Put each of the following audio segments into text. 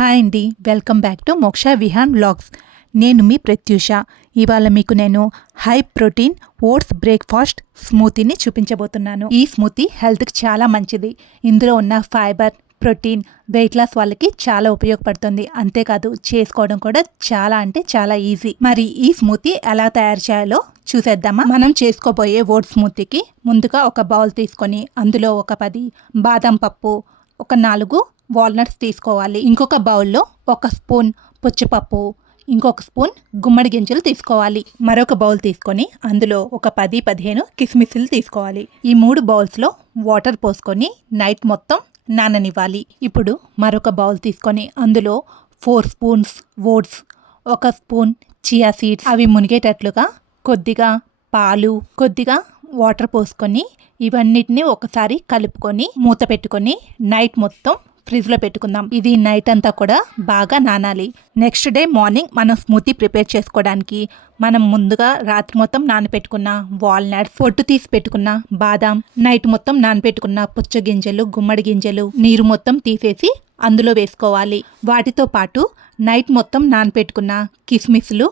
Hi అండి. Welcome back to మోక్ష Vihaan blogs నేను మీ ప్రత్యూష. ఇవాళ మీకు నేను హై ప్రోటీన్ ఓట్స్ బ్రేక్ఫాస్ట్ స్మూతీని చూపించబోతున్నాను. ఈ స్మూతీ హెల్త్కి చాలా మంచిది. ఇందులో ఉన్న ఫైబర్ ప్రోటీన్ వెయిట్ లాస్ వాళ్ళకి చాలా ఉపయోగపడుతుంది. అంతేకాదు చేసుకోవడం కూడా చాలా అంటే చాలా ఈజీ. మరి ఈ స్మూతీ ఎలా తయారు చేయాలో చూసేద్దామా? మనం చేసుకోబోయే ఓట్ స్మూతీకి ముందుగా ఒక బౌల్ తీసుకొని అందులో ఒక పది బాదం పప్పు ఒక నాలుగు వాల్నట్స్ తీసుకోవాలి. ఇంకొక బౌల్లో ఒక స్పూన్ పుచ్చిపప్పు ఇంకొక స్పూన్ గుమ్మడి గింజలు తీసుకోవాలి. మరొక బౌల్ తీసుకొని అందులో ఒక పది పదిహేను కిస్మిస్లు తీసుకోవాలి. ఈ మూడు బౌల్స్లో వాటర్ పోసుకొని నైట్ మొత్తం నాననివ్వాలి. ఇప్పుడు మరొక బౌల్ తీసుకొని అందులో ఫోర్ స్పూన్స్ ఓట్స్ ఒక స్పూన్ చియా సీడ్స్. అవి మునిగేటట్లుగా కొద్దిగా పాలు కొద్దిగా వాటర్ పోసుకొని ఇవన్నిటిని ఒకసారి కలుపుకొని మూత పెట్టుకొని నైట్ మొత్తం ఫ్రిడ్జ్లో పెట్టుకుందాం. ఇది నైట్ అంతా కూడా బాగా నానాలి. నెక్స్ట్ డే మార్నింగ్ మనం స్మూతీ ప్రిపేర్ చేసుకోవడానికి మనం ముందుగా రాత్రి మొత్తం నానపెట్టుకున్న వాల్నట్స్ పొట్టు తీసి పెట్టుకున్న బాదాం నైట్ మొత్తం నానపెట్టుకున్న పుచ్చ గింజలు గుమ్మడి గింజలు నీరు మొత్తం తీసేసి అందులో వేసుకోవాలి. వాటితో పాటు నైట్ మొత్తం నానపెట్టుకున్న కిస్మిస్లు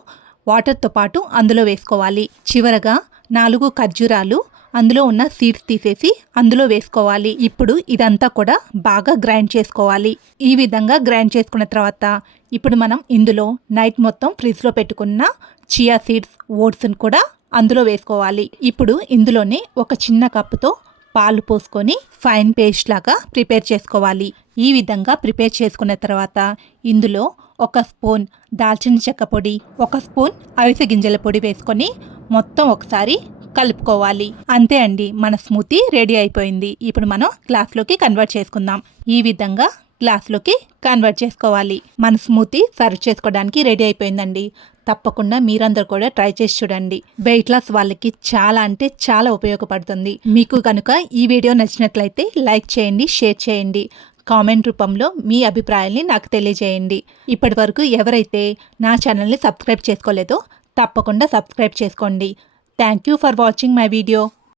వాటర్తో పాటు అందులో వేసుకోవాలి. చివరగా నాలుగు ఖర్జూరాలు అందులో ఉన్న సీడ్స్ తీసేసి అందులో వేసుకోవాలి. ఇప్పుడు ఇదంతా కూడా బాగా గ్రైండ్ చేసుకోవాలి. ఈ విధంగా గ్రైండ్ చేసుకున్న తర్వాత ఇప్పుడు మనం ఇందులో నైట్ మొత్తం ఫ్రిడ్జ్లో పెట్టుకున్న చియా సీడ్స్ ఓట్స్ని కూడా అందులో వేసుకోవాలి. ఇప్పుడు ఇందులోనే ఒక చిన్న కప్పుతో పాలు పోసుకొని ఫైన్ పేస్ట్ లాగా ప్రిపేర్ చేసుకోవాలి. ఈ విధంగా ప్రిపేర్ చేసుకున్న తర్వాత ఇందులో ఒక స్పూన్ దాల్చిన చెక్క పొడి ఒక స్పూన్ అవిసె గింజల పొడి వేసుకొని మొత్తం ఒకసారి కలుపుకోవాలి. అంతే అండి మన స్మూతీ రెడీ అయిపోయింది. ఇప్పుడు మనం గ్లాస్లోకి కన్వర్ట్ చేసుకుందాం. ఈ విధంగా గ్లాస్లోకి కన్వర్ట్ చేసుకోవాలి. మన స్మూతీ సర్వ్ చేసుకోవడానికి రెడీ అయిపోయిందండి. తప్పకుండా మీరందరూ కూడా ట్రై చేసి చూడండి. వెయిట్ లాస్ వాళ్ళకి చాలా అంటే చాలా ఉపయోగపడుతుంది. మీకు కనుక ఈ వీడియో నచ్చినట్లయితే లైక్ చేయండి షేర్ చేయండి. కామెంట్ రూపంలో మీ అభిప్రాయాల్ని నాకు తెలియజేయండి. ఇప్పటి వరకు ఎవరైతే నా ఛానల్ని సబ్స్క్రైబ్ చేసుకోలేదో తప్పకుండా సబ్స్క్రైబ్ చేసుకోండి. Thank you for watching my video.